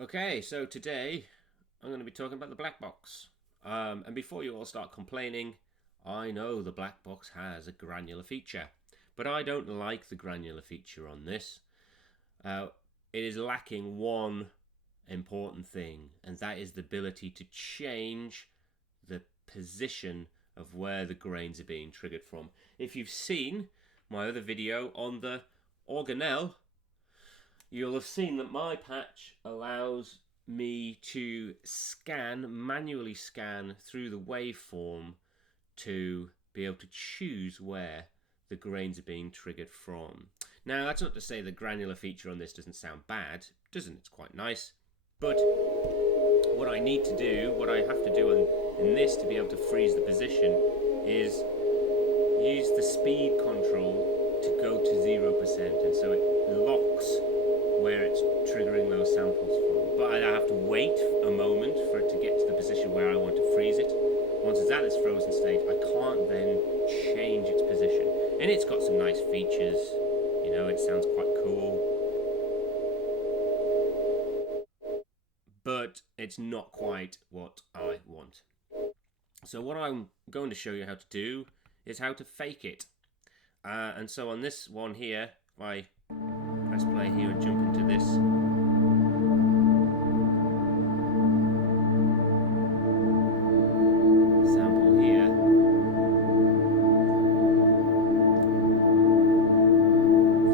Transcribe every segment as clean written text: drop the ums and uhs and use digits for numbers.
Okay, so today I'm going to be talking about the black box. And before you all start complaining, I know the black box has a granular feature, but I don't like the granular feature on this. Uh, it is lacking one important thing, and that is the ability to change the position of where the grains are being triggered from. If you've seen my other video on the organelle, you'll have seen that my patch allows me to manually scan through the waveform to be able to choose where the grains are being triggered from. Now, that's not to say the granular feature on this doesn't sound bad. It doesn't, it's quite nice. But what I need to do, what I have to do in this to be able to freeze the position is use the speed control to go to 0%, and so it locks where it's triggering those samples from. But I have to wait a moment for it to get to the position where I want to freeze it. Once it's at its frozen state, I can't then change its position. And it's got some nice features, you know, it sounds quite cool. But it's not quite what I want. So what I'm going to show you how to do is how to fake it. And so on this one here, if I press play here and jump into this, sample here,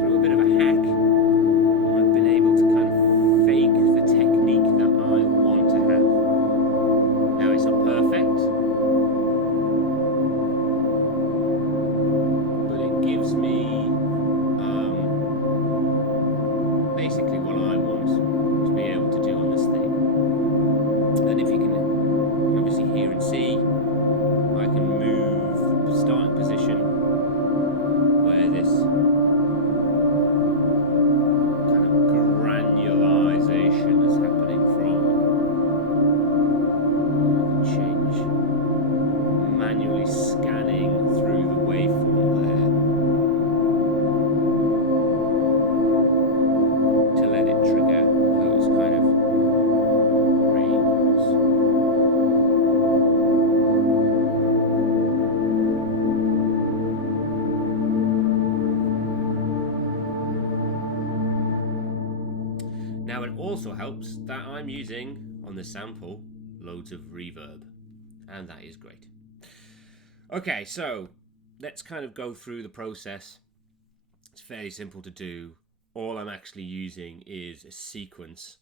through a bit of a hack, I've been able to kind of fake the technique that I want to have. Now, it's not perfect, but it gives me basically what I want to be able to do on this thing. And if you can obviously hear and see, I can move the starting position where this kind of granularization is happening from. I can change manually scanning through the waveform there to let it trigger those kind of grains. Now, it also helps that I'm using on the sample loads of reverb, and that is great. Okay, so let's kind of go through the process. It's fairly simple to do. All I'm actually using is a sequence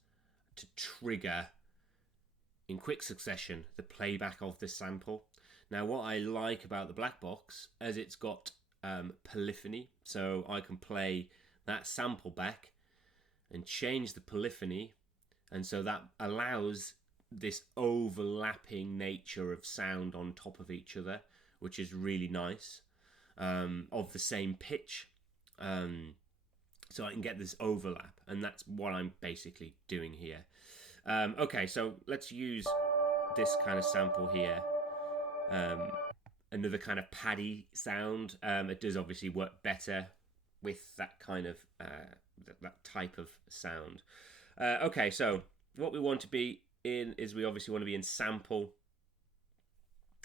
to trigger in quick succession the playback of the sample. Now, what I like about the black box is it's got polyphony, so I can play that sample back and change the polyphony, and so that allows this overlapping nature of sound on top of each other, which is really nice, of the same pitch, so I can get this overlap, and that's what I'm basically doing here. Okay, so let's use this kind of sample here, another kind of paddy sound. It does obviously work better with that kind of that type of sound. Okay, so what we want to be in is we obviously want to be in sample,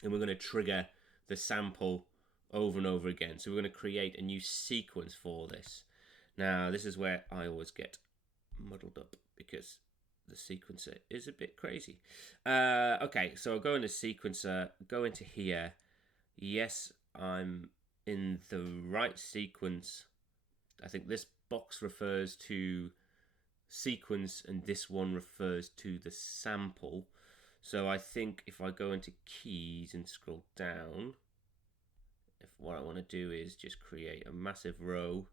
and we're going to trigger the sample over and over again. So we're going to create a new sequence for this. Now, this is where I always get muddled up because the sequencer is a bit crazy. Okay, so I'll go into sequencer, go into here. Yes, I'm in the right sequence. I think this box refers to sequence and this one refers to the sample. So I think if I go into keys and scroll down, if what I want to do is just create a massive row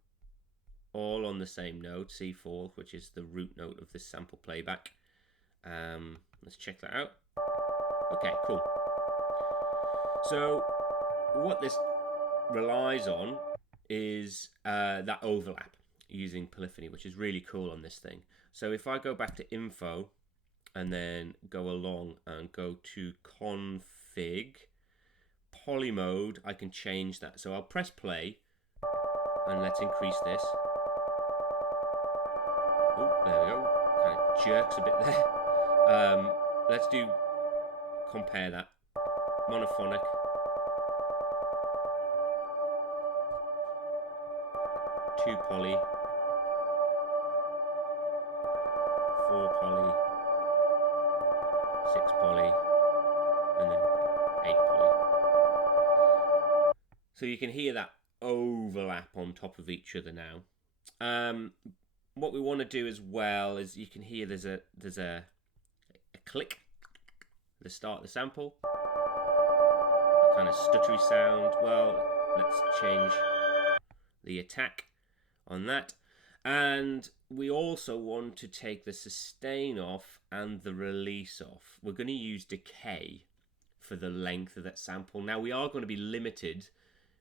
all on the same note, C4, which is the root note of this sample playback. Let's check that out. Okay, cool. So what this relies on is that overlap using polyphony, which is really cool on this thing. So if I go back to info and then go along and go to config, polymode, I can change that. So I'll press play and let's increase this. Oh, there we go. Kind of jerks a bit there. Let's compare that. Monophonic. 2 poly. 4 poly. 6 poly. And then 8 poly. So you can hear that overlap on top of each other now. What we want to do as well is you can hear there's a click at the start of the sample, a kind of stuttery sound. Well, let's change the attack on that, and we also want to take the sustain off and the release off. We're going to use decay for the length of that sample. Now we are going to be limited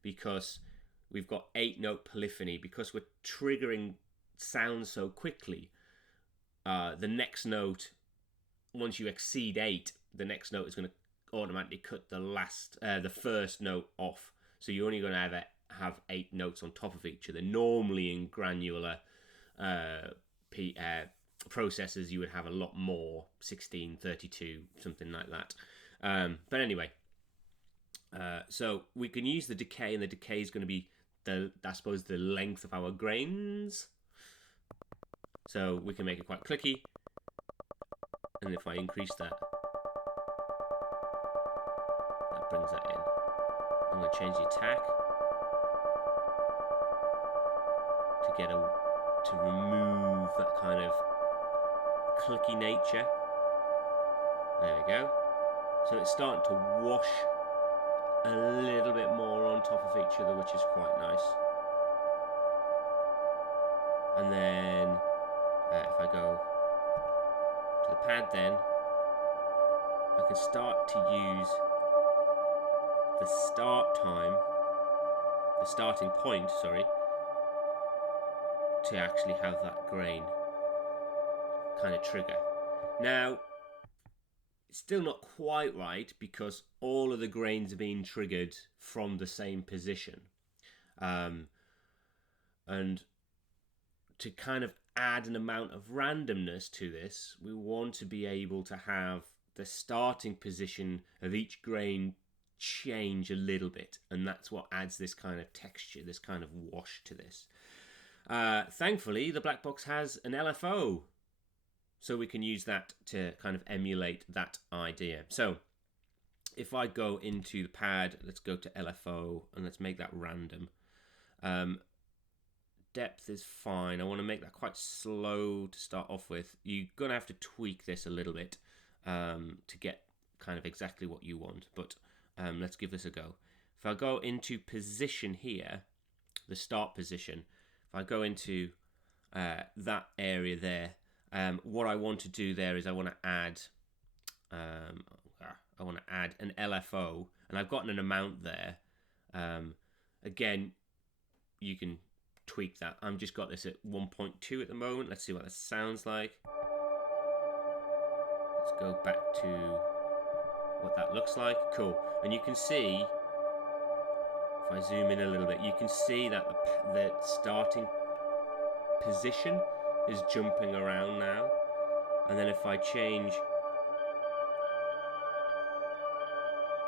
because we've got 8-note polyphony, because we're triggering sounds so quickly. The next note, once you exceed 8, the next note is going to automatically cut the first note off. So you're only going to have 8 notes on top of each other. Normally in granular processors, you would have a lot more, 16, 32, something like that. But anyway, so we can use the decay, and the decay is going to be I suppose the length of our grains. So we can make it quite clicky, and if I increase that, that brings that in. I'm going to change the attack to remove that kind of clicky nature. There we go. So it's starting to wash a little bit more on top of each other, which is quite nice. And then if I go to the pad, then I can start to use the starting point, to actually have that grain kind of trigger. Now, it's still not quite right because all of the grains are being triggered from the same position. And to kind of add an amount of randomness to this, we want to be able to have the starting position of each grain change a little bit, and that's what adds this kind of texture, this kind of wash to this. Thankfully, the Blackbox has an LFO, so we can use that to kind of emulate that idea. So if I go into the pad, let's go to LFO and let's make that random. Depth is fine. I want to make that quite slow to start off with. You're going to have to tweak this a little bit to get kind of exactly what you want, but let's give this a go. If I go into position here, the start position, if I go into that area there, what I want to do there is I want to add an LFO, and I've gotten an amount there. Again, you can tweak that. I've just got this at 1.2 at the moment. Let's see what that sounds like. Let's go back to what that looks like. Cool. And you can see, if I zoom in a little bit, you can see that the starting position is jumping around now. And then if I change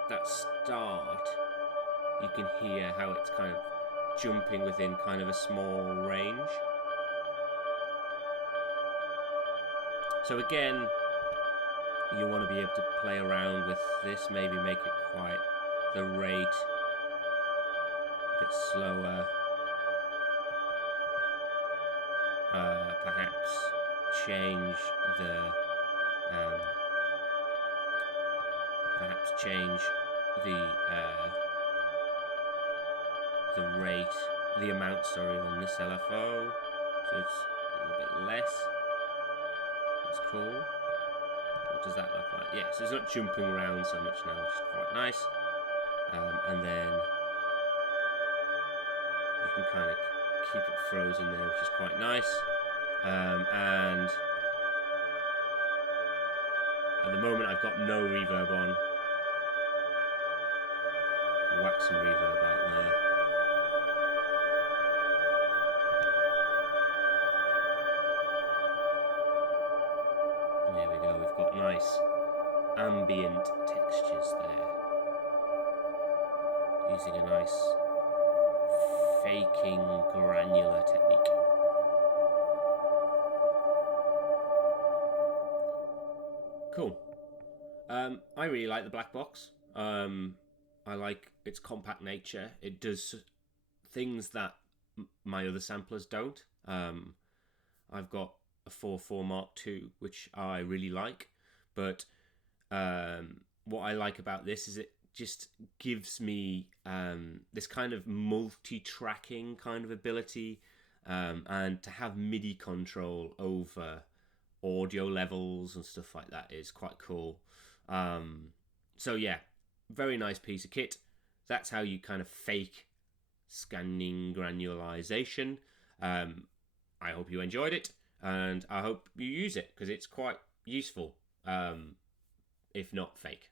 that start, you can hear how it's kind of jumping within kind of a small range. So again, you want to be able to play around with this, maybe make it quite the rate a bit slower, perhaps change the rate, the amount, on this LFO, so it's a little bit less. That's cool. What does that look like? Yeah, so it's not jumping around so much now, which is quite nice. And then you can kind of keep it frozen there, which is quite nice. And at the moment I've got no reverb on. Whack some reverb out there. There we go, we've got nice ambient textures there. Using a nice faking granular technique. Cool. I really like the Blackbox. I like its compact nature. It does things that my other samplers don't. I've got a 4.4 Mark II, which I really like, but what I like about this is it just gives me this kind of multi-tracking kind of ability, and to have MIDI control over audio levels and stuff like that is quite cool. So yeah, very nice piece of kit. That's how you kind of fake scanning granularization. I hope you enjoyed it, and I hope you use it because it's quite useful, if not fake.